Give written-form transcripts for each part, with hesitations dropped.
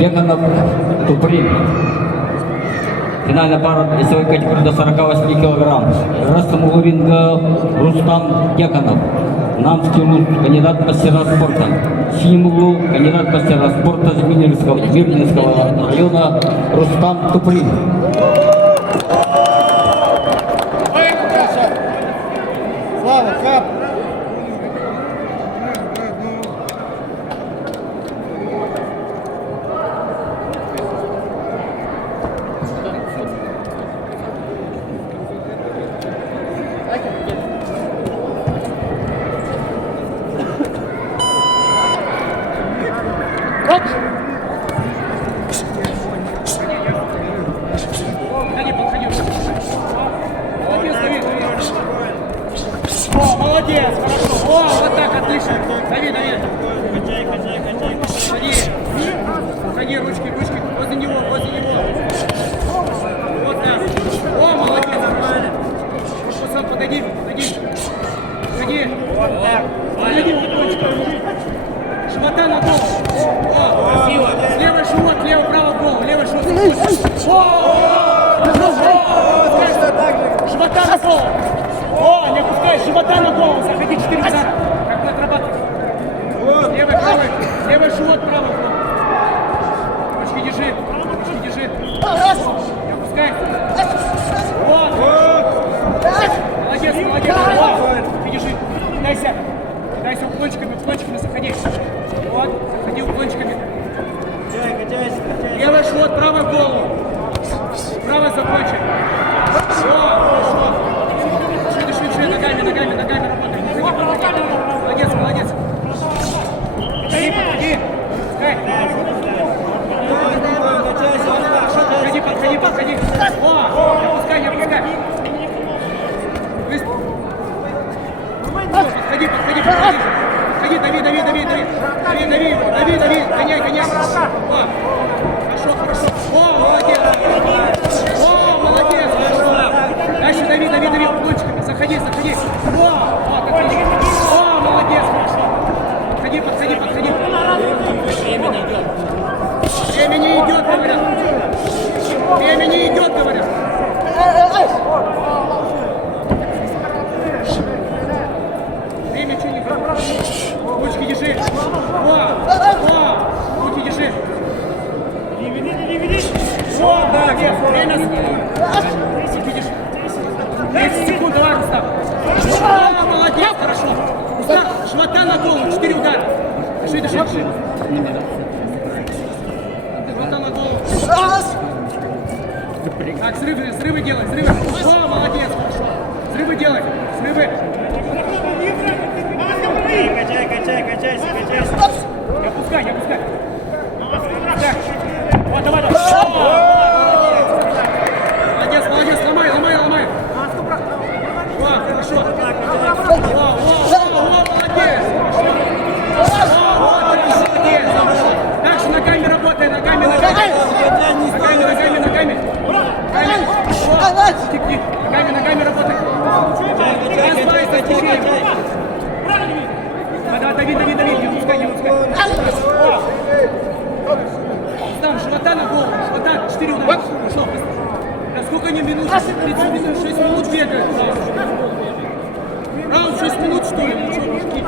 Деканов Туприн. Финальная пара весовой категории до 48 килограмм. Красном углу ринга Рустам Деканов. Намский луз, кандидат в мастера спорта. В синем углу кандидат в мастера спорта Змирнинского района Рустам Туприн. Слава, кап! Молодец, хорошо. О, вот так, отлично. Дави, дави. Ходи, ручки, возле него. Вот так. О, молодец, нормально. Сам подойди. Ходи. Вот так. Подойди, вот кончиком. Живота на голову. О, красиво. Левый живот, право голову, левый живот. Живота на голову. О, не опускай, живота на голову, заходи 4 удара. Как мы отрабатываем. Левый, правый, левый живот, правый голову. Ручки держи. Не опускай. Вот. Молодец. О, держи. Кидайся уклончиками, заходи. Вот, заходи уклончиками. Левый живот, правый голову. Правый закончи. Хорошо. Дыши, ногами работай. Молодец. Подходи. Подходи. О, не опускай. Подходи, дави. Гоняй. Хорошо. О, молодец. Дальше дави уклончиками. Заходи. О, как отлично. О, молодец, хорошо. Подходи. Время не идет, говорят. Время что не проходит. Ручки держи. Руки держи. Не веди. О, молодец. Время. Руки держи. 10 секунд, давай, Рустам. О, молодец, хорошо. Рустам, живота на голову, 4 удара. Дыши. Живота на голову. Так, взрывы делай. О, молодец, хорошо. Взрывы делай. Качайся. Не опускай. Так. Вот, давай. Молодец, ломай. О, хорошо. О, молодец. Молодец. Дальше ногами работай, ногами. Ногами работай. Дави, не пускай. Там, живота на голову, 4 удара. Хорошо. Да сколько они минут? 30 минут, 6 минут бегают. Раунд 6 минут, что ли? Ну что, мужики?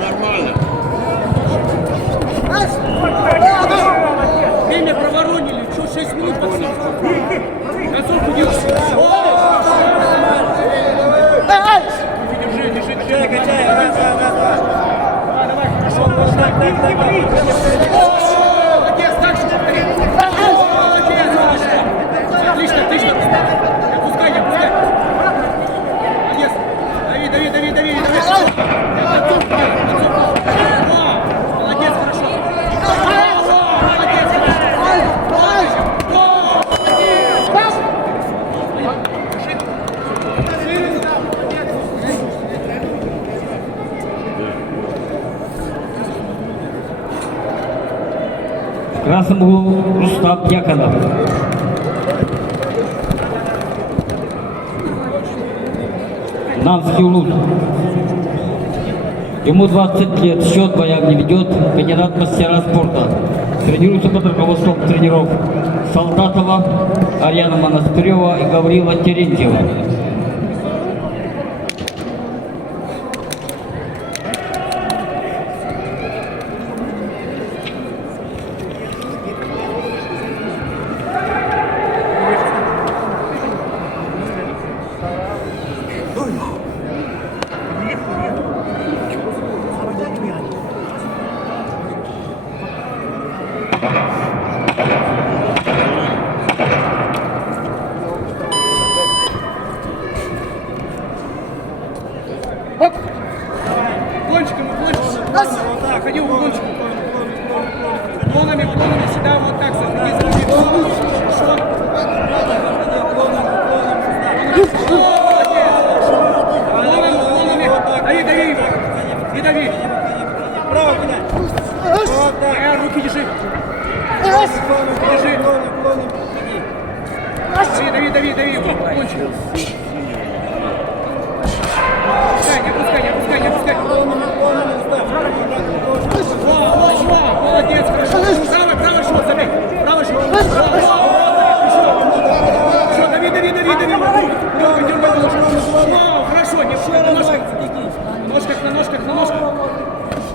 Нормально. Время проворонили. Что, 6 минут пацаны? Концовку делай. Держи. Качай. Давай, хорошо. Молодец, так же повтори. Молодец, отлично. Не опускай. Молодец. Дави. Молодец, хорошо. Молодец. В красном углу Рустам Деканов. Намский луз. Ему 20 лет, счет боя не ведет, кандидат в мастера спорта. Тренируются под руководством тренеров Солдатова, Арьяна Монастырева и Гаврила Терентьева. Оп! Уклончиком, уклончиком. Так, ходи уклончиком. Уклонами, всегда вот так заходи, заходи. Хорошо. Уклонами. Дави его. И дави. Право куда? Вот так. Руки держи. Держи. Дави его. Уклончиком. Не опускай. Молодец, хорошо. Правый шот, забей. Правый шот. Все, дави. Дергай ножку. Хорошо, не все, на ножках.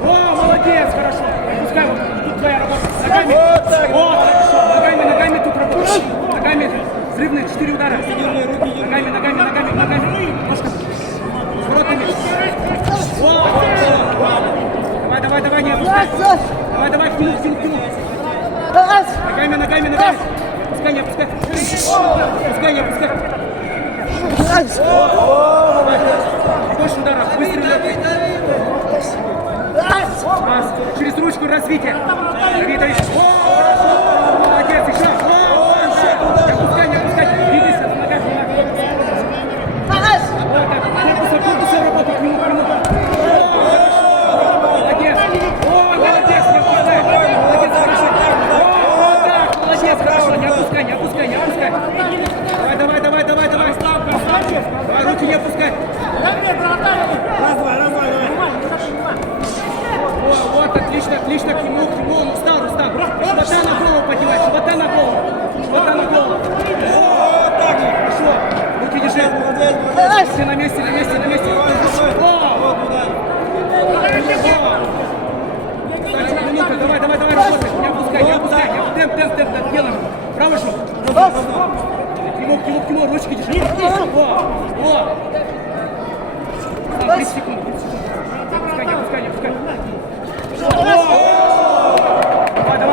О, молодец, хорошо. Пускай вот тут твоя работа. Ногами. Вот, хорошо. Ногами тут работа. Ногами. Взрывные 4 удара. Ногами. Ножка. Воротами. Давай, не опускай. Давай, к нему. Ногами. Пускай, не опускай. Больше ударов, выстрелил. Через ручку развитие. Давид. Молодец, еще. Не опускай. Двигайся, ногами. Корпусом работай, к нему. Молодец, не опускай. Молодец, хорошо, не опускай. Давай, руки не опускай. Раз, давай. Вот, отлично, к нему, он устал. Живота на голову поднимай, живота на голову. Вот так, хорошо, руки держи. Все на месте. Давай, работай, не опускай. Темп, делаем. Правый шаг. К нему, ручки держи. Во. 30 секунд. Не опускай.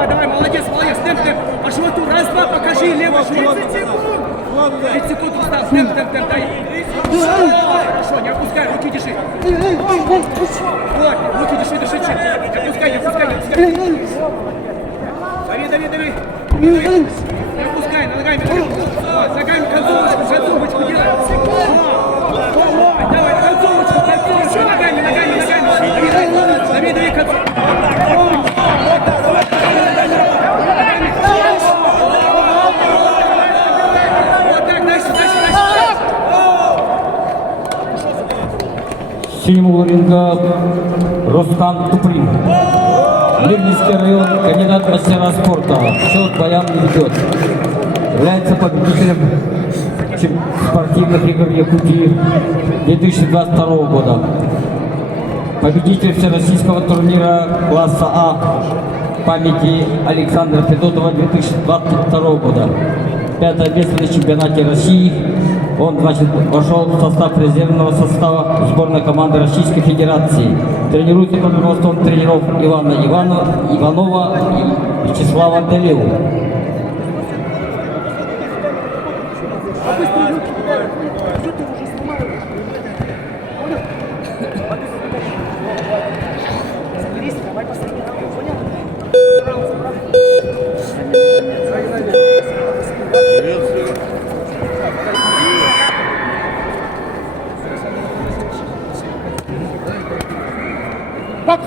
Давай, молодец. Темп. По животу, раз, два, покажи левый живот. 30 секунд устал. Темп, дай. Хорошо, не опускай, руки держи. Вот, руки держи. Не опускай. Дави. Не опускай, ногами. Вот, ногами концовочку делай. Давай, концовочку, ногами. Дави, концовочку. Вот так, дальше. В синем углу ринга Рустам Туприн. Мирнинский район, кандидат в мастера спорта. Счет боям не ведет. Является победителем спортивных игр Якутии 2022 года. Победитель всероссийского турнира класса А памяти Александра Федотова 2022 года. 5-е место на чемпионате России. Он, вошел в состав резервного состава сборной команды Российской Федерации. Тренируется под руководством тренеров Ивана Иванова и Вячеслава Делева. Бокс!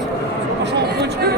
Пошел, кончиками.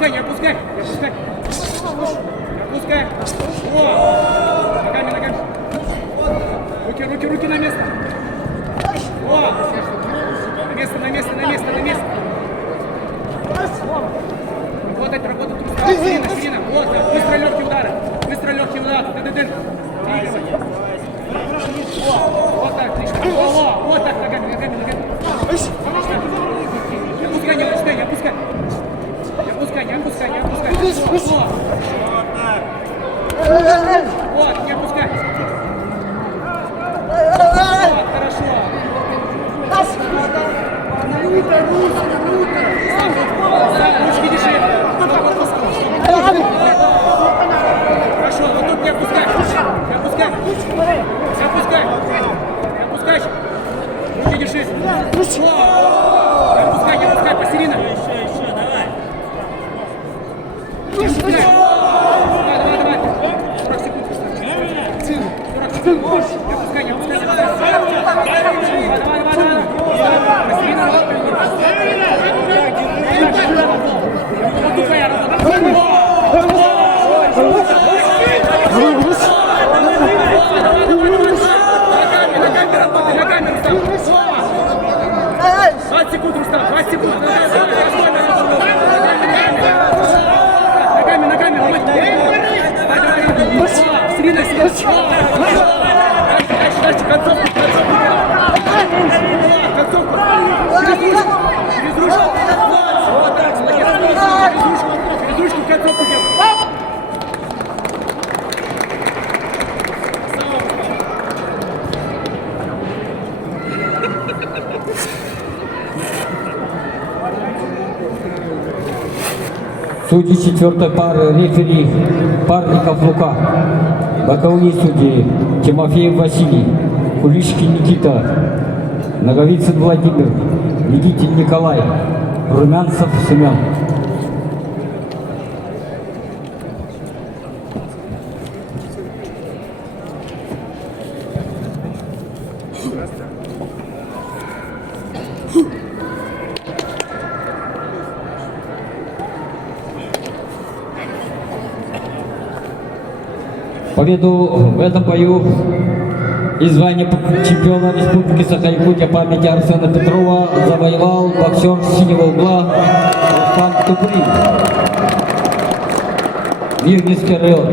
опускай, не опускай. Не опускай. Не опускай. О! Ногами, ногами. Руки, руки, руки на место. О! На место, на место, на место, на место. Работать, работать. Сирена, сирена. Вот, да. Быстро легкие удары. Быстро легкие удары. Ты. Вот так, отлично. О, вот так, ногами, ногами, ногами. Не опускай, не опускай, не опускай. Не опускай, не опускай, не опускай. Вот, не опускай. Вот, хорошо. Ручки держи. Хорошо, вот тут не опускай. Не опускай. Не опускай. Не опускай. Руки держи. Не опускай, не опускай, посередине. Не опускай. Давай. 40 секунд. 40 секунд. Не опускай, не опускай. Давай. Посередине. Вот тут твоя работа. Ногами, Рустам. 20 секунд, Рустам, 20 секунд. Ногами, ломать. Сирена. Дальше, концовку. Через ручку. Вот так, через ручку концовку делай. Судьи четвертой пары, рефери Парников Лука, боковые судьи Тимофеев Василий, Кулишкин Никита, Наговицын Владимир, Никитин Николай, Румянцев Семен. Победу в этом бою и звание чемпиона Республики Саха-Якутия памяти Арсена Петрова завоевал боксер синего угла Рустам Туприн, Виргинский район.